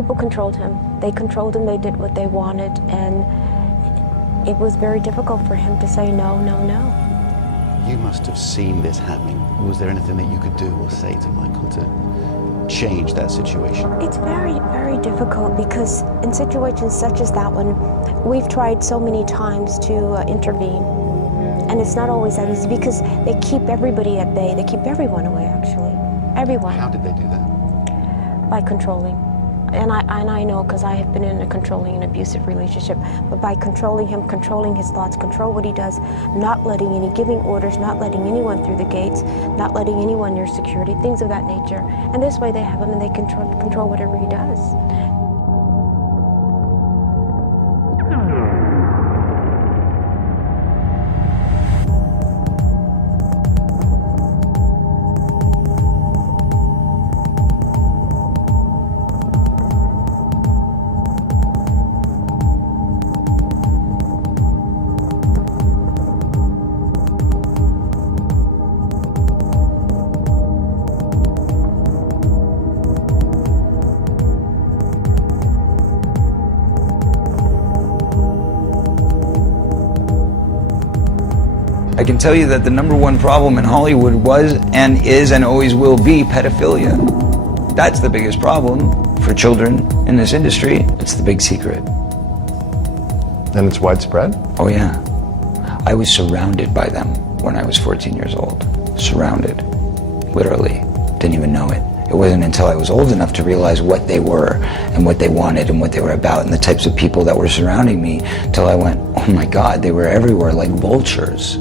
people controlled him. They controlled him, they did what they wanted, and it was very difficult for him to say no, no, no. You must have seen this happening. Was there anything that you could do or say to Michael to change that situation? It's very, very difficult because in situations such as that one, we've tried so many times to intervene. And it's not always that easy because they keep everybody at bay. They keep everyone away, actually. Everyone. How did they do that? By controlling. And I know because I have been in a controlling and abusive relationship, but by controlling him, controlling his thoughts, control what he does, not letting giving orders, not letting anyone through the gates, not letting anyone near security, things of that nature. And this way they have him and they control whatever he does. I can tell you that the #1 problem in Hollywood was and is and always will be pedophilia. That's the biggest problem for children in this industry. It's the big secret. And it's widespread? Oh yeah. I was surrounded by them when I was 14 years old. Surrounded. Literally. Didn't even know it. It wasn't until I was old enough to realize what they were and what they wanted and what they were about and the types of people that were surrounding me till I went, oh my God, they were everywhere like vultures.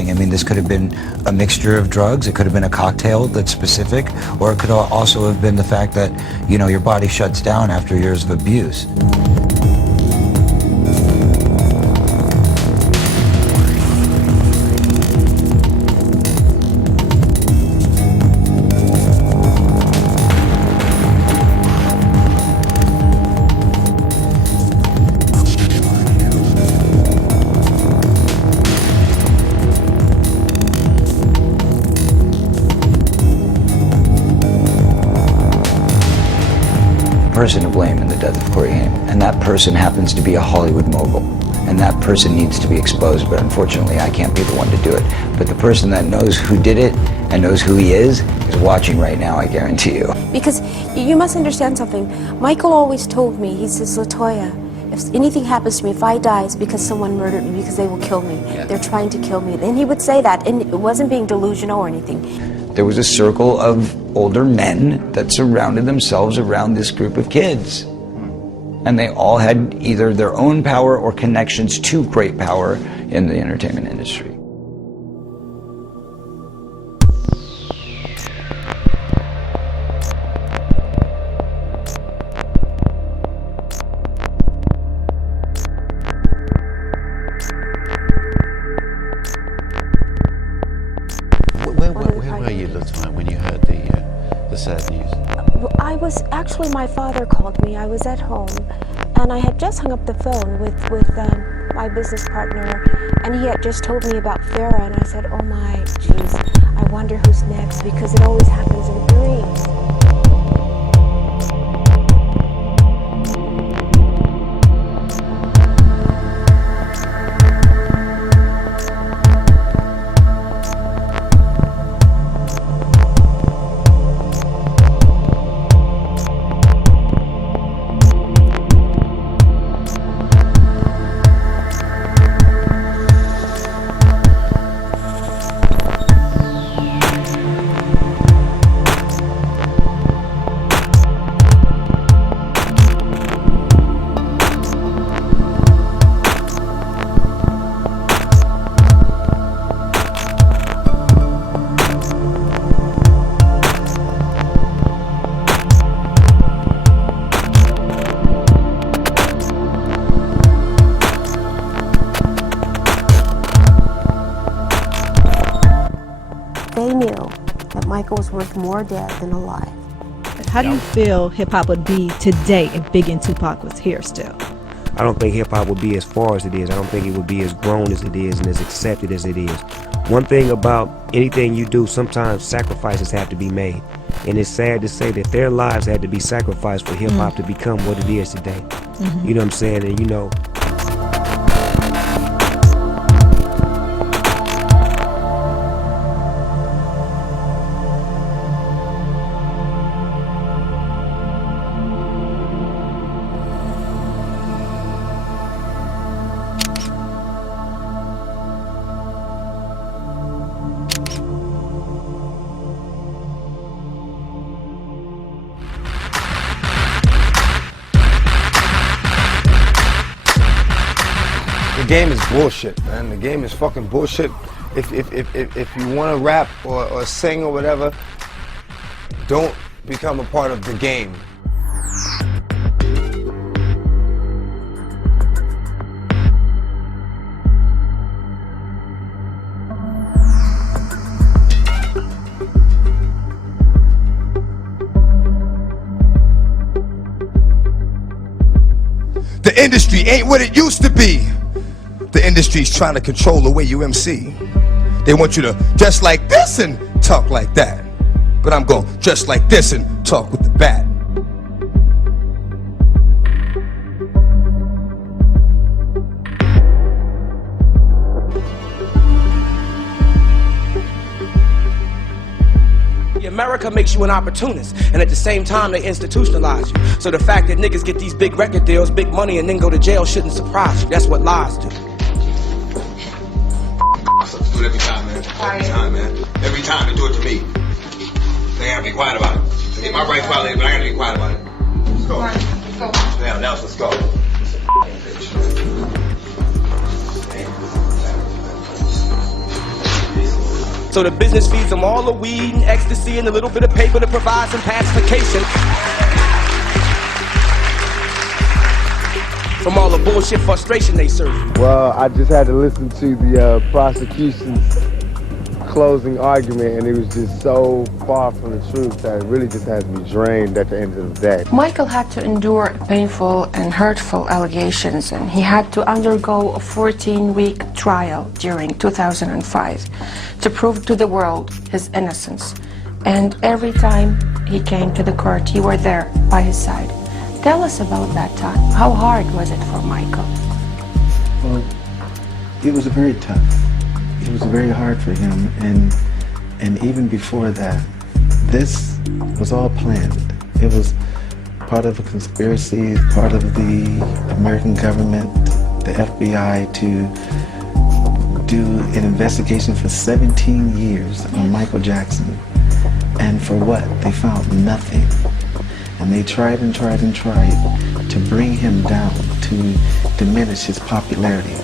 I mean, this could have been a mixture of drugs, it could have been a cocktail that's specific, or it could also have been the fact that, you know, your body shuts down after years of abuse. Person to blame in the death of Corey Haim, and that person happens to be a Hollywood mogul, and that person needs to be exposed, but unfortunately I can't be the one to do it. But the person that knows who did it and knows who he is watching right now, I guarantee you. Because you must understand something. Michael always told me, he says, Latoya, if anything happens to me, if I die, it's because someone murdered me, because they will kill me. Yeah. They're trying to kill me. And he would say that, and it wasn't being delusional or anything. There was a circle of older men that surrounded themselves around this group of kids. And they all had either their own power or connections to great power in the entertainment industry. Where were you, Latoya, when you heard the sad news? I was, actually my father called me. I was at home and I had just hung up the phone with my business partner, and he had just told me about Farah, and I said, oh my, jeez, I wonder who's next because it always happens in dreams. They knew that Michael was worth more dead than alive. How do you feel hip-hop would be today if Biggie and Tupac was here still? I don't think hip-hop would be as far as it is. I don't think it would be as grown as it is and as accepted as it is. One thing about anything you do, sometimes sacrifices have to be made. And it's sad to say that their lives had to be sacrificed for hip-hop to become what it is today. You know what I'm saying? And you know, The game is bullshit, man. The game is fucking bullshit. If you want to rap or sing or whatever, don't become a part of the game. The industry ain't what it used to be. The industry's trying to control the way you MC. They want you to dress like this and talk like that. But I'm going to dress like this and talk with the bat. America makes you an opportunist, and at the same time they institutionalize you. So the fact that niggas get these big record deals, big money, and then go to jail shouldn't surprise you. That's what lies do. Do it every time, man. Every time, man. Every time they do it to me. They gotta be quiet about it. They get my rights violated, but I gotta be quiet about it. Let's go. Let's go. Now, let's go. So the business feeds them all the weed and ecstasy and a little bit of paper to provide some pacification from all the bullshit frustration they serve. Well, I just had to listen to the prosecution's closing argument, and it was just so far from the truth that it really just has me drained at the end of the day. Michael had to endure painful and hurtful allegations, and he had to undergo a 14-week trial during 2005 to prove to the world his innocence. And every time he came to the court, you were there by his side. Tell us about that time. How hard was it for Michael? Well, it was very tough. It was very hard for him, and even before that, this was all planned. It was part of a conspiracy, part of the American government, the FBI, to do an investigation for 17 years on Michael Jackson. And for what? They found nothing. And they tried and tried and tried to bring him down, to diminish his popularity.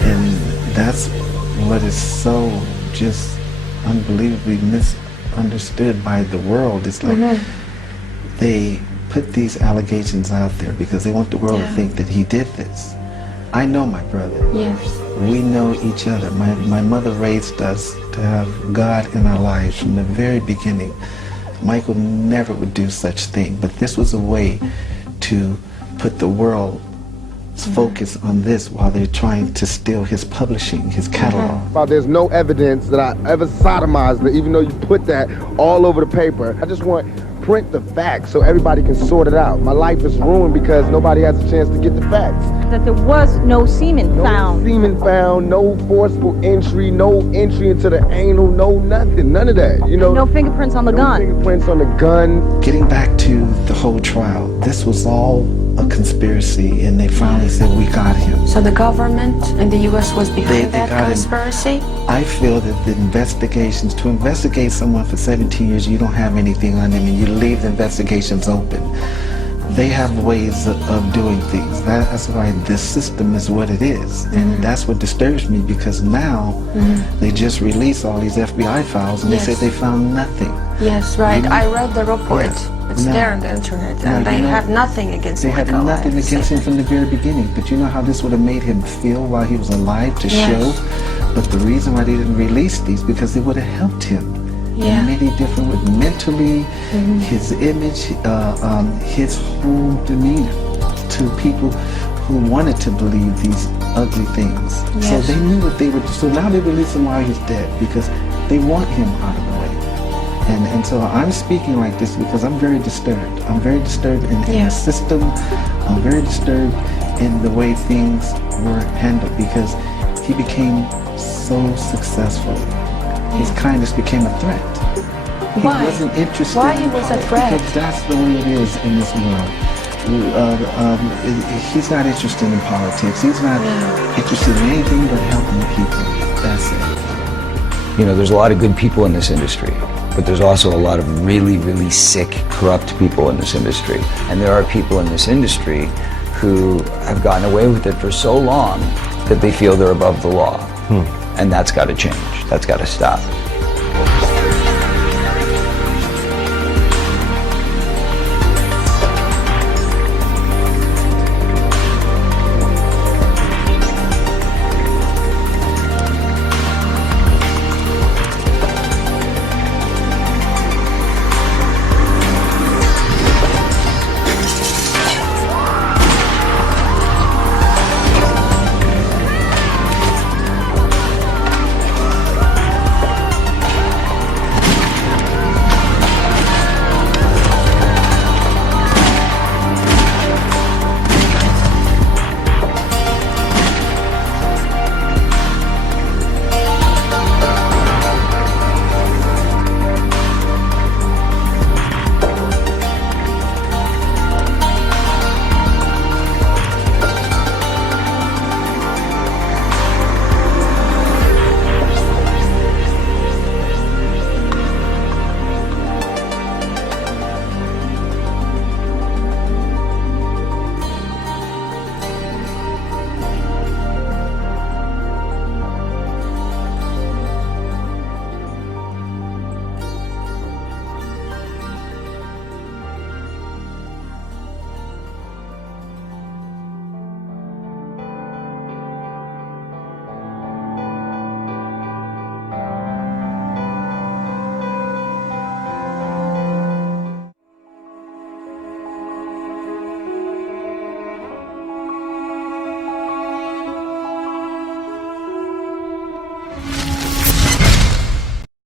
And that's what is so just unbelievably misunderstood by the world. It's like they put these allegations out there because they want the world to think that he did this. I know my brother. Yes. We know each other. My mother raised us to have God in our lives from the very beginning. Michael never would do such thing, but this was a way to put the world focus on this while they're trying to steal his publishing, his catalog. There's no evidence that I ever sodomized it, even though you put that all over the paper. I just want print the facts so everybody can sort it out. My life is ruined because nobody has a chance to get the facts. That there was no semen found. No semen found, no forceful entry, no entry into the anal, no nothing, none of that. You know, no fingerprints on the gun. Fingerprints on the gun. Getting back to the whole trial, this was all a conspiracy, and they finally said, we got him. So the government in the U.S. was behind that conspiracy? I feel that the investigations, to investigate someone for 17 years, you don't have anything on them, and you leave the investigations open. They have ways of doing things. That's why this system is what it is. And that's what disturbs me, because now they just release all these FBI files, and they say they found nothing. Yes, right. I read the report. It's there on the internet, and they had nothing against him. They had nothing against him from the very beginning. But you know how this would have made him feel while he was alive to show? But the reason why they didn't release these, because it would have helped him in many different ways. Mentally, his image, his whole demeanor to people who wanted to believe these ugly things. So they knew what they would do. So now they release him while he's dead, because they want him out of the way. And so I'm speaking like this because I'm very disturbed. I'm very disturbed in the system. I'm very disturbed in the way things were handled, because he became so successful. His kindness became a threat. Why? He wasn't interested. Why he was a threat? Because that's the way it is in this world. He's not interested in politics. He's not interested in anything but helping people. That's it. You know, there's a lot of good people in this industry, but there's also a lot of really, really sick, corrupt people in this industry. And there are people in this industry who have gotten away with it for so long that they feel they're above the law. And that's got to change. That's got to stop.